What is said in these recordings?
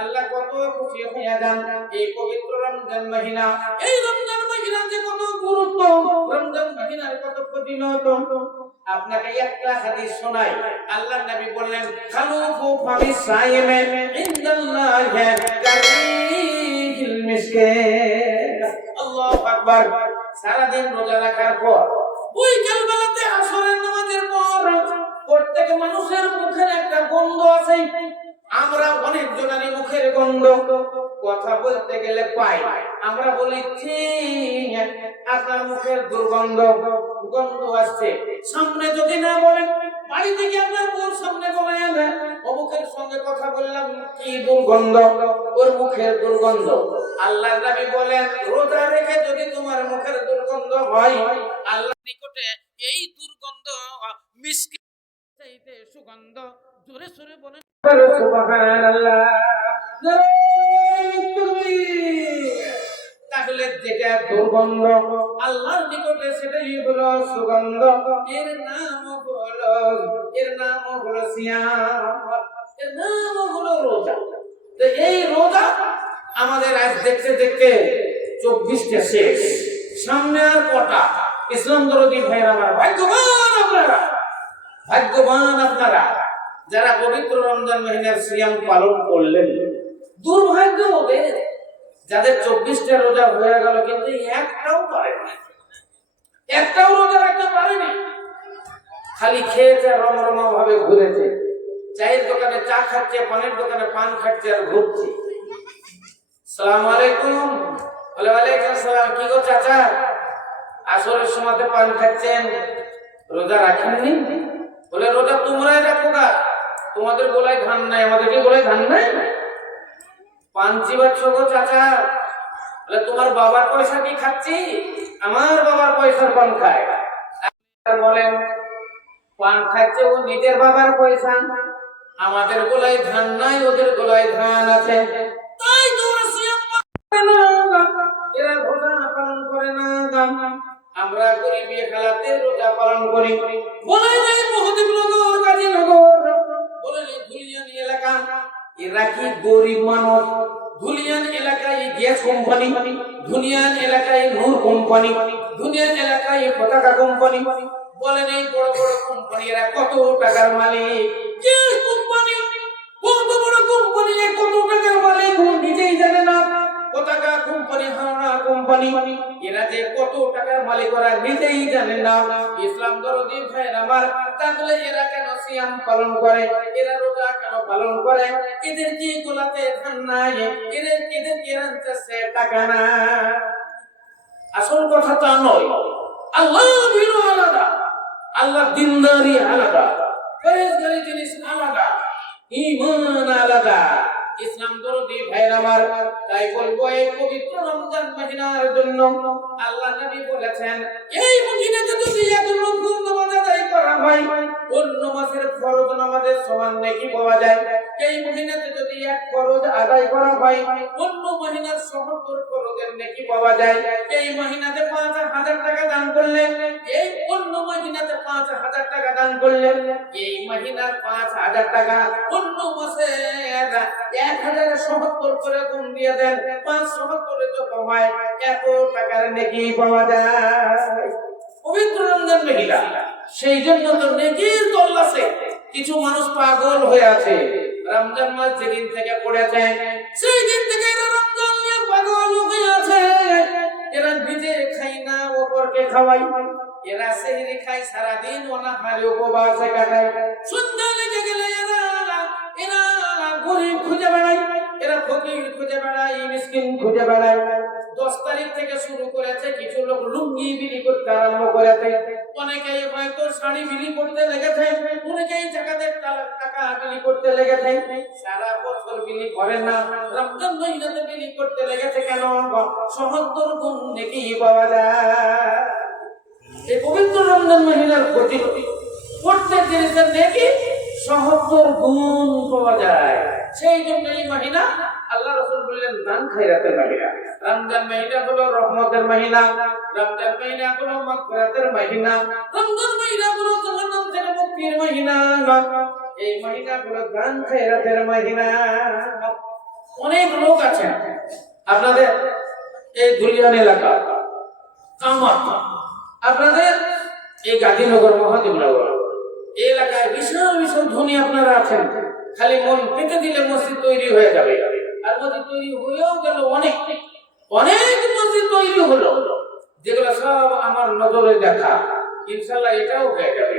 আল্লাহ কত খুশি হয়ে যান। এই পবিত্র রমজান মহিনা। এই রমজান মহিনা যে কত গুরুত্ব, রমজান মহিনার কত ফজিলত আপনাকে একটা হাদিস শোনাই। আল্লাহ নবী বললেন, খালুফু ফামি সাইমে ইনদাল্লাহি কারিহিল মিসকিন আল্লাহু আকবার। সারাদিন রোজা রাখার পর, ওই বেলাতে আসরের নামাজের পর, প্রত্যেক মানুষের মুখের একটা গন্ধ আছে। আমরা অনেক জনারই মুখের গন্ধ। কথা বলতে গেলে পাই। আমরা বলি আপনার মুখের দুর্গন্ধ, গন্ধ আসছে। সামনে যদি না বলেন আপনার সামনে অমুকের সঙ্গে কথা বললাম, কি দুর্গন্ধ? ওর মুখের দুর্গন্ধ। আল্লাহ নবী বলেন, রোজা রেখে যদি তোমার মুখের দুর্গন্ধ হয়, আল্লাহ নিকটে এই দুর্গন্ধ সুগন্ধ জোরে সোরে বলেন। তাহলে যেটা দুর্গন্ধ, আল্লাহর নিকটে সেটাই হলো সুগন্ধ। এর নাম হলো, এর নাম হলো সিয়াম, এর নাম হলো রোজা। তো এই রোজা আমাদের আজ দেখতে দেখতে চব্বিশটা শেষ। সামনে আর কটা? ইসলাম দরদি ভাইয়ের আমার ভাগ্যবান আপনারা। ভাগ্যবান আপনারা। যারা পবিত্র রমজান মহিনার সিয়াম পালন করলেন, দুর্ভাগ্য ওদের যাদের চব্বিশটা রোজা হয়ে গেল, কিন্তু একটাও পারে না একটাও রোজা রাখতে পারেনি খালি খেয়েছে রমরমা ভাবে ঘুরেছে। চায়ের দোকানে চা খাচ্ছে, পানের দোকানে পান খাচ্ছে আর ঘুরছে। সালাম আলাইকুম। বলে, ওয়ালাইকুম সালাম। কি গো চাচা? আসরের সময় পান খাচ্ছেন। রোজা রাখেননি? বলে, রোজা গা তোমাদের গোলায় ধান নাই আমাদের কি গোলায় ধান নাই? পাঞ্চি বাচ্চ গো চাচা তোমার বাবার পয়সা কি খাচ্ছি? আমার বাবার পয়সার পান খায়। বলেন, পান খাচ্ছে ও নিজের বাবার পয়সা, আমাদের গোলায় ধান নাই, ওদের গোলায় ধান আছে। কোম্পানি। ধুলিয়ান এলাকায় পতাকা কোম্পানি। বলেন এই বড় বড় কোম্পানি এরা কত টাকার মালিক? কোম্পানি, কত বড় কোম্পানি কত টাকার মালিক নিজেই জানে না। পতাকা কোম্পানি কোম্পানি, এরা যে কত টাকার মালিক ওরা নিজেই জানে না। ইসলাম দরদি আমার, তাহলে এরা কেন সিয়াম পালন করে? এরা রোজা কেন পালন করে? এদের কি গোলাতে ধান নাই? এদের এদের কি টাকা না আসল কথা তা নয়। আল্লাহ ভিন্ন আলাদা। আল্লাহ দিনদারি আলাদা। জিনিস আলাদা। ঈমান আলাদা। ইসলাম দরদি ভাইয়ের আমার, তাই বলব এই পবিত্র রমজান মহিনার জন্য আল্লাহ নবী বলেছেন, এই মহিনাতে যদি এক রকম নামাজ আদায় করা হয়, অন্য মাসের ফরজ নামাজের সমান নেকি পাওয়া যায়। এই মহিনাতে যদি এক ফরজ আদায় করা হয়, অন্য মহিনার সহত্তর পাওয়া যায়? এই মহিনাতে পাঁচ হাজার টাকা দান করলে, এই অন্য মহিনাতে পাঁচ হাজার টাকা দান করলে, এই মহিনার পাঁচ হাজার টাকা অন্য মাসে এক হাজার সহত্তর করে দিয়ে দেন। পাঁচ সহত্তরে যত হয় এত টাকার পাওয়া যায়। পবিত্র রমজান মহিলা, সেই জন্য তো নেকির তল্লাশে কিছু মানুষ পাগল হয়ে আছে। রমজান মাস যেদিন থেকে পড়েছে, সেই দিন থেকে রমজান নিয়ে পাগল হয়ে এরা নিজে খাই না, অপরকে খাওয়াই এরা সেহরি খায়, সারাদিন অনাহারে উপবাসে কাটায় সন্ধ্যা লেগে গেলে এরা এরা গরিব খুঁজে বেড়ায়, এরা ফকির খুঁজে বেড়ায়, মিসকিন খুঁজে বেড়ায়। দশ তারিখ থেকে শুরু করেছে, কিছু লোক লুঙ্গি বিলি করতে আরম্ভ করেছে। অনেকেই হয়তো শাড়ি বিলি করতে লেগেছে অনেকেই টা- টাকা বিলি করতে লেগেছে সারা বছর বিলি করে না, রমজান মহিনাতে বিলি করতে লেগেছে কেন? সহত্তর গুণ নাকি পাওয়া যায়। এই পবিত্র রমজান মহিনার প্রতি প্রত্যেক জিনিসের নাকি সহত্তর গুণ পাওয়া যায়। সেই জন্য এই মহিনা, আল্লাহ রসুল বললেন, দান খাইরাতের মহিনা। রমজান মহিনা হলো রহমতের মহিনা। রমজান মহিনা হলো মাগফিরাতের মহিনা রমজান মহিনা হলো জাহান্নাম মুক্তির মহিনা এই মহিনা হলো দান খাইরাতের মহিনা অনেক লোক আছেন। আপনাদের এই ধুলিয়ান এলাকা কামাত আপনাদের এই গান্ধীনগর মহাদেবনগর এই এলাকায় বিশাল বিশাল ধনী আপনারা আছেন। খালি মন পেতে দিলে মসজিদ তৈরি হয়ে যাবে। আর মসজিদ তৈরি হয়েও গেল অনেক। অনেক মসজিদ তৈরি হলো। যেগুলো সব আমার নজরে দেখা। ইনশাল্লাহ এটাও হয়ে যাবে।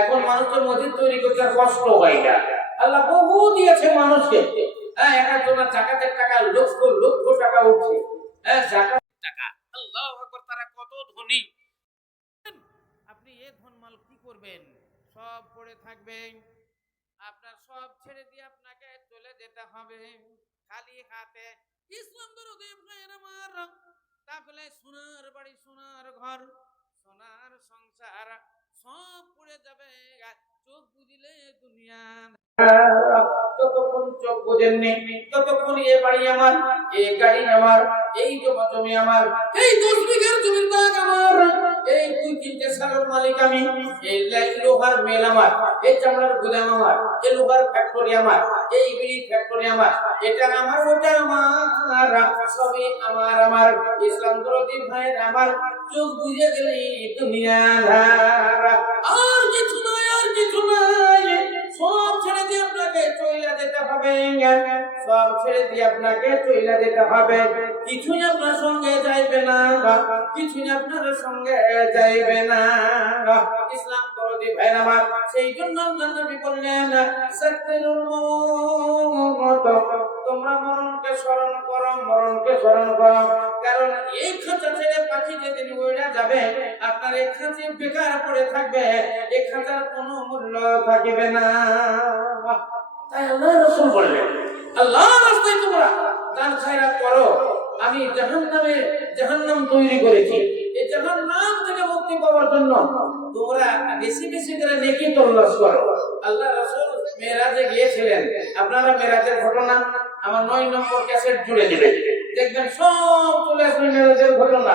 এখন মানুষ তো মসজিদ তৈরি করতে কষ্ট হয় না। আল্লাহ বহু দিয়েছে মানুষকে। হ্যাঁ জাকাতের টাকা, লক্ষ লক্ষ টাকা উঠছে। হ্যাঁ ধনী। আপনি এ করবেন? সব পড়ে থাকবেন আপনার সব ছেড়ে দিয়ে আপনাকে চলে যেতে হবে। খালি হাতে। ইসলাম দরদে ভাইয়ের আমার তাহলে সোনার বাড়ি সোনার ঘর সোনার সংসার সব পড়ে যাবে চোখ বুঝিলে দুনিয়া যতক্ষণ চোখ বুঝেননি, ততক্ষণ এ বাড়ি আমার এই গাড়ি আমার, এই জমা জমি আমার, এই দশ বিঘার জমির দাগ আমার, এই দুই তিনটে সালের মালিক আমি, এই লোহার মেল আমার, এই চামড়ার গুদাম আমার, এই লোহার ফ্যাক্টরি আমার, এই বিড়ি ফ্যাক্টরি আমার এটা আমার, ওটা আমার সবই আমার আমার, ইসলাম দরদি ভাইয়ের আমার, চোখ বুঝে গেলে দুনিয়া আর কিছু নাই, আর কিছু নাই, সব তোমরা মরণকে স্মরণ করো মরণকে স্মরণ করো কারণ এই খাঁচা ছেড়ে পাখি যেদিন উড়ে যাবে আপনার এই খাঁচে বেকার পড়ে থাকবে এই খাঁচার কোনো মূল্য থাকিবে না তাই আল্লাহ রসুল বললেন, আল্লাহ রাস্তায় তোমরা দান খায়রাত করো। আমি জাহান্নামে জাহান্নাম তৈরি করেছি। এই জাহান্নাম থেকে মুক্তি পাওয়ার জন্য তোমরা বেশি বেশি করে নেকি তল্লাশ করো। আল্লাহ রাসূল মেরাজে গিয়েছিলেন। আপনারা মেরাজের ঘটনা আমার নয় নম্বর ক্যাসেট জুড়ে দিবেন। দেখবেন সব চলে আসবে মেরাজের ঘটনা।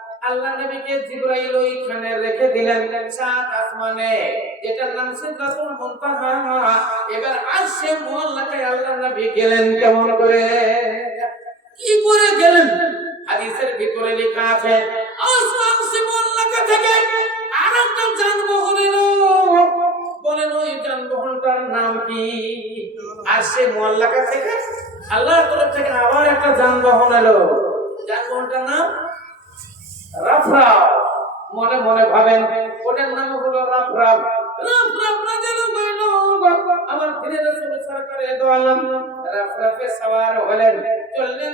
আল্লাহ নবীকে জিবরাইল ওইখানে রেখে দিলেন সাত আসমানে, যেটার নাম সিদরাতুল মুনতাহা। এবার আসছে মোহাল্লাকায় আল্লাহ নবী গেলেন কেমন করে? কি করে গেলেন? হাদিসের ভিতরে লেখা আছে আসমান সে মোহাল্লাকা থেকে আরেকটা যানবাহন এলো। বলেন, ওই যানবাহনটার নাম কি? আর সে মোহাল্লাকা থেকে আল্লাহর তরফ থেকে আবার একটা যানবাহন এলো। যানবাহনটার নাম রাফরাফ, মনে মনে ভাবেন ওটার নাম হলো রাফরাফ। রাফরাফ না যেন বইল আমার ধীরে রসুল সরকারে দোয়ালাম রাফরাফে সওয়ার হলেন, চললেন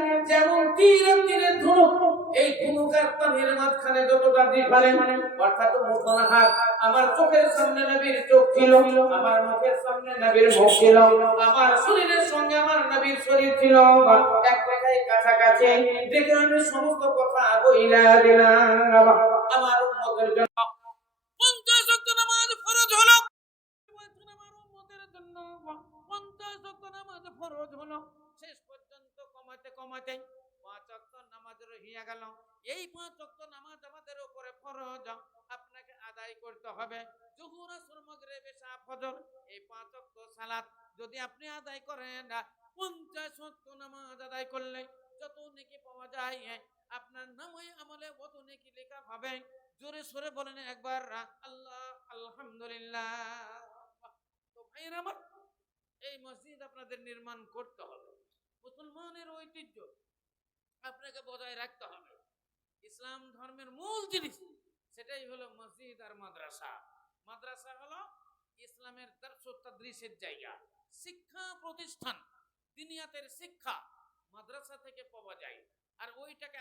এই ধনুক আর তানের মাঝখানে যতটা ডিফারেন্ট অর্থাৎ মুঠোনা হাত আমার চোখের সামনে নবীর চোখ ছিল, আমার মুখের সামনে নবীর মুখ ছিল, আমার শরীরের সঙ্গে আমার নবীর শরীর ছিল, এক কথায় কাছাকাছি দেখে আমি সমস্ত কথা বইলা দিলাম। আমার উম্মতের জন্য পঞ্চাশ ওয়াক্ত নামাজ ফরজ হলো। আমার উম্মতের জন্য পঞ্চাশ ওয়াক্ত নামাজ ফরজ হলো। শেষ পর্যন্ত কমাতে কমাতে গেল। এই পাঁচ ওয়াক্ত নামাজ আমাদের উপরে ফরজ। আপনাকে আদায় করতে হবে। জোহর আসর মাগরিব এশা ফজর। এই পাঁচ সালাত যদি আপনি আদায় করেন, পঞ্চাশ ওয়াক্ত নামাজ আদায় করলে যত নেকি পাওয়া যায়, আপনার নামে আমলে অত নেকি লেখা হবে। জোরে সরে বলেন একবার, আল্লাহ, আলহামদুলিল্লাহ। তো ভাইয়ের আমার, এই মসজিদ আপনাদের নির্মাণ করতে হবে। মুসলমানের ঐতিহ্য আপনাকে বজায় রাখতে হবে। ইসলাম ধর্মের মূল জিনিস, সেটাই হলো মসজিদ আর মাদ্রাসা। মাদ্রাসা হলো ইসলামের দৃশ্যের জায়গা, শিক্ষা প্রতিষ্ঠান, দিনিয়াতের শিক্ষা মাদ্রাসা থেকে পাওয়া যায়। আর ওইটাকে